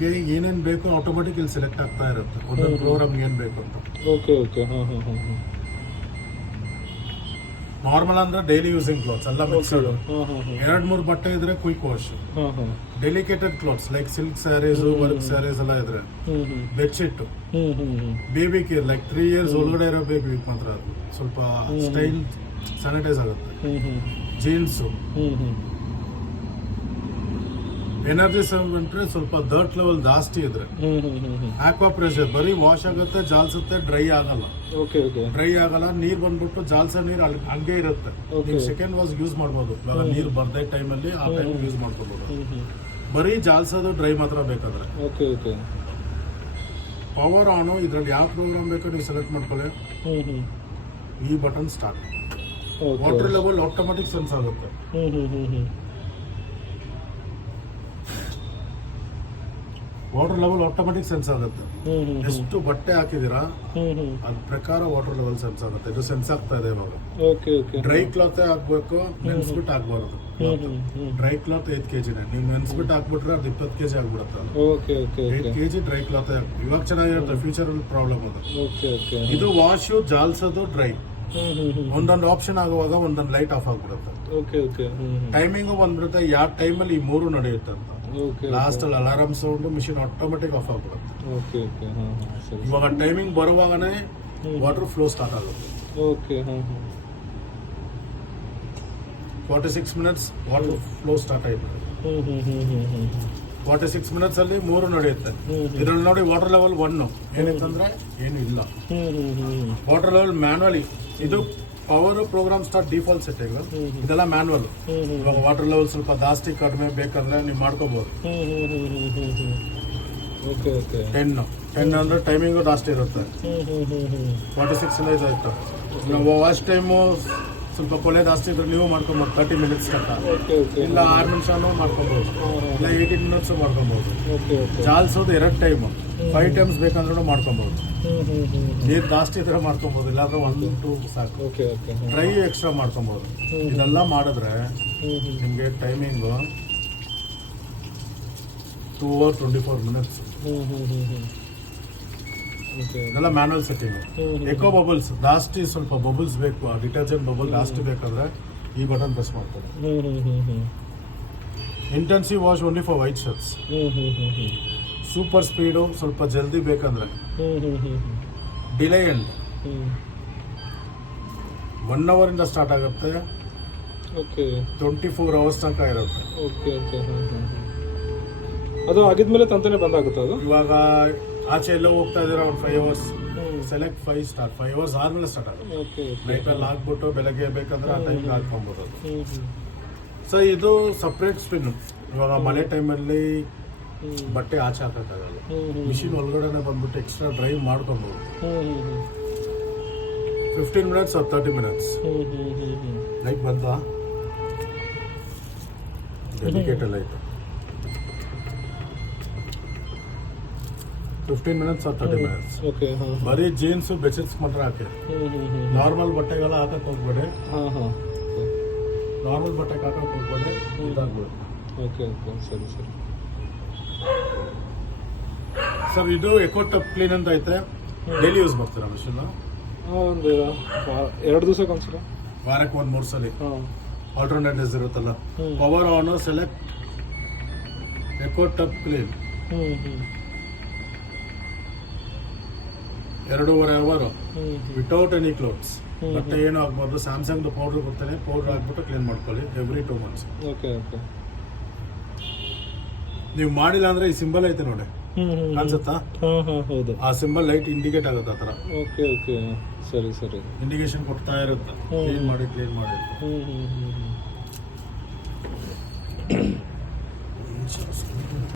ನಿಮ್ಗೆ ಏನೇನ್ ಬೇಕು ಆಟೋಮೆಟಿಕ್ ಇಲ್ಲಿ ಸೆಲೆಕ್ಟ್ ಆಗ್ತಾ ಇರುತ್ತೆ ಒಂದೊಂದು ಪ್ರೋಗ್ರಾಮ್ ಏನ್ ಬೇಕು ಅಂತ. ಓಕೆ ಓಕೆ ನಾರ್ಮಲ್ ಅಂದ್ರೆ ಡೈಲಿ ಯೂಸಿಂಗ್ ಕ್ಲಾತ್ಸ್ ಎಲ್ಲ ಮಿಕ್ಸ್ಡ್. 2-3 ಬಟ್ಟೆ ಇದ್ರೆ quick wash. Delicated clothes like silk sarees, work sarees ಎಲ್ಲ ಇದ್ರೆ bedsheet, baby care like 3 years ಒಳಗಡೆ ಇರೋ ಬೇಬಿ ಮಾತ್ರ ಅದು ಸ್ವಲ್ಪ ಸ್ಟೈಲ್ ಸ್ಯಾನಿಟೈಸ್ ಆಗುತ್ತೆ. ಜೀನ್ಸ್, ಎನರ್ಜಿ ಬಿಟ್ರೆ ಸ್ವಲ್ಪ ಡರ್ಟ್ ಲೆವೆಲ್ ಜಾಸ್ತಿ ಇದ್ರೆ ಆಕ್ವಾ ಪ್ರೆಷರ್ ಬರೀ ವಾಶ್ ಆಗುತ್ತೆ, ಜಾಲ್ಸುತ್ತೆ, ಡ್ರೈ ಆಗಲ್ಲ. ಡ್ರೈ ಆಗಲ್ಲ, ನೀರ್ ಬಂದ್ಬಿಟ್ಟು ಜಾಲ್ಸ ನೀರ್ ಹಂಗೆ ಇರುತ್ತೆ. ನೀವು ಸೆಕೆಂಡ್ ವಾಶ್ ಯೂಸ್ ಮಾಡ್ಬೋದು, ಇವಾಗ ನೀರ್ ಬರ್ದೇ ಟೈಮಲ್ಲಿ ಆ ಟೈಮ್ ಯೂಸ್ ಮಾಡ್ಕೋಬಹುದು. ಬರೀ ಜಾಲ್ಸೋದು ಡ್ರೈ ಮಾತ್ರ ಬೇಕಾದ್ರೆ. ಪವರ್ ಆನ್, ಇದ್ರಲ್ಲಿ ಯಾವ ಪ್ರೋಗ್ರಾಮ್ ಬೇಕೋ ನೀವು ಸೆಲೆಕ್ಟ್ ಮಾಡ್ಕೊಳ್ಳಿ. ಈ button start. Water level automatic sense ಆಗುತ್ತೆ. ವಾಟರ್ ಲೆವೆಲ್ ಆಟೋಮೆಟಿಕ್ ಸೆನ್ಸ್ ಆಗುತ್ತೆ. ಎಷ್ಟು ಬಟ್ಟೆ ಹಾಕಿದೀರಾ ಅದ್ರ ಪ್ರಕಾರ ವಾಟರ್ ಲೆವೆಲ್ ಸೆನ್ಸ್ ಆಗುತ್ತೆ. ಇದು ಸೆನ್ಸ್ ಆಗ್ತಾ ಇದೆ ಇವಾಗ. ಡ್ರೈ ಕ್ಲಾತ್ ಹಾಕ್ಬೇಕು, ನೆನ್ಸ್ಬಿಟ್ಟು ಹಾಕ್ಬಾರ್ದು. ಡ್ರೈ ಕ್ಲಾತ್ 5 kg ನೀವು ನೆನ್ಸ್ಬಿಟ್ಟು ಹಾಕ್ಬಿಟ್ರೆ ಅದು 20 kg ಆಗ್ಬಿಡುತ್ತೆ. 8 kg ಡ್ರೈ ಕ್ಲಾತ್ ಇವಾಗ ಚೆನ್ನಾಗಿರುತ್ತೆ, ಫ್ಯೂಚರ್ ಅಲ್ಲಿ ಪ್ರಾಬ್ಲಮ್ ಅದು. ಇದು ವಾಶ್, ಜಾಲ್ಸೋದು, ಡ್ರೈ ಒಂದೊಂದು ಆಪ್ಷನ್ ಆಗುವಾಗ ಒಂದೊಂದು ಲೈಟ್ ಆಫ್ ಆಗ್ಬಿಡುತ್ತೆ. ಟೈಮಿಂಗ್ ಬಂದ್ಬಿಡುತ್ತೆ, ಯಾವ ಟೈಮಲ್ಲಿ ಈ 3 ನಡೆಯುತ್ತೆ ಅಂತ. ಲಾಸ್ಟ್ ಅಲ್ಲಿ alarm sound, machine automatic of ಆಗ್ಬಿಡುತ್ತೆ. ಇವಾಗ ಟೈಮಿಂಗ್ ಬರುವಾಗನೇ ವಾಟರ್ ಫ್ಲೋ ಸ್ಟಾರ್ಟ್ ಆಗುತ್ತೆ. 46 minutes ವಾಟರ್ ಫ್ಲೋ ಸ್ಟಾರ್ಟ್ ಆಗಿಬಿಡುತ್ತೆ. 46 minutes ಅಲ್ಲಿ 3 ನಡೆಯುತ್ತೆ. ಇದ್ರಲ್ಲಿ ನೋಡಿ ವಾಟರ್ ಲೆವೆಲ್ 1 ಏನಿತ್ತಂದ್ರೆ ಏನು ಇಲ್ಲ. ವಾಟರ್ ಲೆವೆಲ್ ಮ್ಯಾನ್ಯುವಲಿ, ಇದು power program start default setting, ಇದೆಲ್ಲ ಮ್ಯಾನ್ಯುವಲ್. ಇವಾಗ ವಾಟರ್ ಲೆವೆಲ್ ಸ್ವಲ್ಪ ಜಾಸ್ತಿ ಕಡಿಮೆ ಬೇಕಂದ್ರೆ ನೀವು ಮಾಡ್ಕೋಬಹುದು. 10 ಅಂದ್ರೆ ಟೈಮಿಂಗು ಜಾಸ್ತಿ ಇರುತ್ತೆ. 46 ಇದಾಯ್ತು. ನಾವು ವಾಚ್ ಟೈಮು ಸ್ವಲ್ಪ ಕೊಲೆ ಜಾಸ್ತಿ ಇದ್ರೆ ನೀವು ಮಾಡ್ಕೊಬಹುದು. 30 minutes ತನಕ, ಇಲ್ಲ 6 ನಿಮಿಷನೂ ಮಾಡ್ಕೊಬಹುದು, ಇಲ್ಲ 18 minutes ಮಾಡ್ಕೊಬಹುದು. ಜಾಲ್ಸೋದು 2 ಟೈಮ್, 5 times ಬೇಕಂದ್ರೂ ಮಾಡ್ಕೊಬಹುದು. ನೀರು ಜಾಸ್ತಿ ಇದ್ರೆ ಮಾಡ್ಕೊಬಹುದು, ಇಲ್ಲಾಂದ್ರೆ 1-2 ಸಾಕು. ಡ್ರೈ ಎಕ್ಸ್ಟ್ರಾ ಮಾಡ್ಕೊಬಹುದು. ಇದೆಲ್ಲ ಮಾಡಿದ್ರೆ ನಿಮ್ಗೆ ಟೈಮಿಂಗು 2 hours 24 minutes. ಇದೆಲ್ಲ ಮ್ಯಾನುವಲ್ ಸೆಟ್ಟಿಂಗ್. ಎಕೋ ಬಬಲ್ಸ್ ಜಾಸ್ತಿ, ಸ್ವಲ್ಪ ಬಬಲ್ಸ್ ಬೇಕು, ಡಿಟರ್ಜೆಂಟ್ ಬಬಲ್ ಜಾಸ್ತಿ ಬೇಕಾದ್ರೆ ಈ ಬಟನ್ ಪ್ರೆಸ್ ಮಾಡ್ತಾರೆ. Intensive wash only for white shirts. Super speed ಸ್ವಲ್ಪ ಜಲ್ದಿ ಬೇಕಂದ್ರೆ. ಡಿಲೇ ಎಂಡ್ 1 hour ಇಂದ ಸ್ಟಾರ್ಟ್ ಆಗುತ್ತೆ, 24 hours ತನಕ ಇರುತ್ತೆ. ಅದು ಆಗಿದ್ಮೇಲೆ ತಂತಾನೆ ಬಂದಾಗುತ್ತೆ ಅದು. ಇವಾಗ ಆಚೆ ಎಲ್ಲ ಹೋಗ್ತಾ ಇದ್ದೀರಾ, ಒಂದು 5 hours ಸೆಲೆಕ್ಟ್ 5 ಸ್ಟಾರ್ಟ್. 5 hours ಆದ್ಮೇಲೆ ಸ್ಟಾರ್ಟ್ ಆಗುತ್ತೆ. ನೈಟಲ್ಲಿ ಹಾಕ್ಬಿಟ್ಟು ಬೆಳಗ್ಗೆ ಬೇಕಂದ್ರೆ ಆ ಟೈಮ್ಗೆ ಹಾಕ್ಕೊಬೋದು ಅದು. ಸೊ ಇದು ಸಪ್ರೇಟ್ ಸ್ಪಿನ್. ಇವಾಗ ಮಳೆ ಟೈಮಲ್ಲಿ ಬಟ್ಟೆ ಆಚೆ ಹಾಕಕ್ಕಾಗಲ್ಲ, ಮಿಷಿನ್ ಒಳಗಡೆನೆ ಬಂದ್ಬಿಟ್ಟು ಎಕ್ಸ್ಟ್ರಾ ಡ್ರೈವ್ ಮಾಡ್ಕೊಬೋದು. 15 minutes or 30 minutes. ಲೈಕ್ ಬಂತ ಡೆಲಿಕೇಟ್ ಎಲ್ಲ ಆಯ್ತು. 15 minutes or 30 minutes. ಬರೀ ಜೀನ್ಸ್, ಬೆಡ್ಶೀಟ್ಸ್ ಮಾತ್ರ ಹಾಕಿ. ನಾರ್ಮಲ್ ಬಟ್ಟೆಗೆಲ್ಲ ಹಾಕಕ್ ಹೋಗ್ಬೇಡಿ. ನಾರ್ಮಲ್ ಬಟ್ಟೆಗೆ ಹಾಕಕ್ ಹೋಗ್ಬೇಡಿ, ಇದಾಗ್ಬೇಡಿ. ಸರ್ ಇದು ಎಕೋ ಟಪ್ ಕ್ಲೀನ್ ಅಂತ ಐತೆ. ಡೈಲಿ ಯೂಸ್ ಮಾಡ್ತೀರಾ ಮಿಷನ್? ಒಂದು 2 ದಿವಸಕ್ಕೆ ಒಂದ್ಸಲ, ವಾರಕ್ಕೆ 1-3 ಸಲ. ಆಲ್ಟರ್ನೇಟ್ ಡೇಸ್ ಇರುತ್ತಲ್ಲ. Power on, select eco tub clean. 2.5 hour without any clothes. ಬಟ್ಟೆ ಏನು ಆಗ್ಬಾರ್ದು. ಸ್ಯಾಮ್ಸಂಗ್ ಪೌಡರ್ ಕೊಡ್ತಾನೆ, ಪೌಡರ್ ಹಾಕ್ಬಿಟ್ಟು ಕ್ಲೀನ್ ಮಾಡ್ಕೊಳ್ಳಿ ಎವ್ರಿ 2 months. ನೀವು ಮಾಡಿಲ್ಲ ಅಂದ್ರೆ ಈ ಸಿಂಬಲ್ ಐತೆ ನೋಡಿ, ಅನ್ಸುತ್ತಾ? ಆ ಸಿಂಬಲ್ ಲೈಟ್ ಇಂಡಿಕೇಟ್ ಆಗುತ್ತೆ ಆ ತರ. ಸರಿ ಇಂಡಿಕೇಶನ್ ಕೊಡ್ತಾ ಇರುತ್ತೆ, ಕ್ಲೀನ್ ಮಾಡಿ.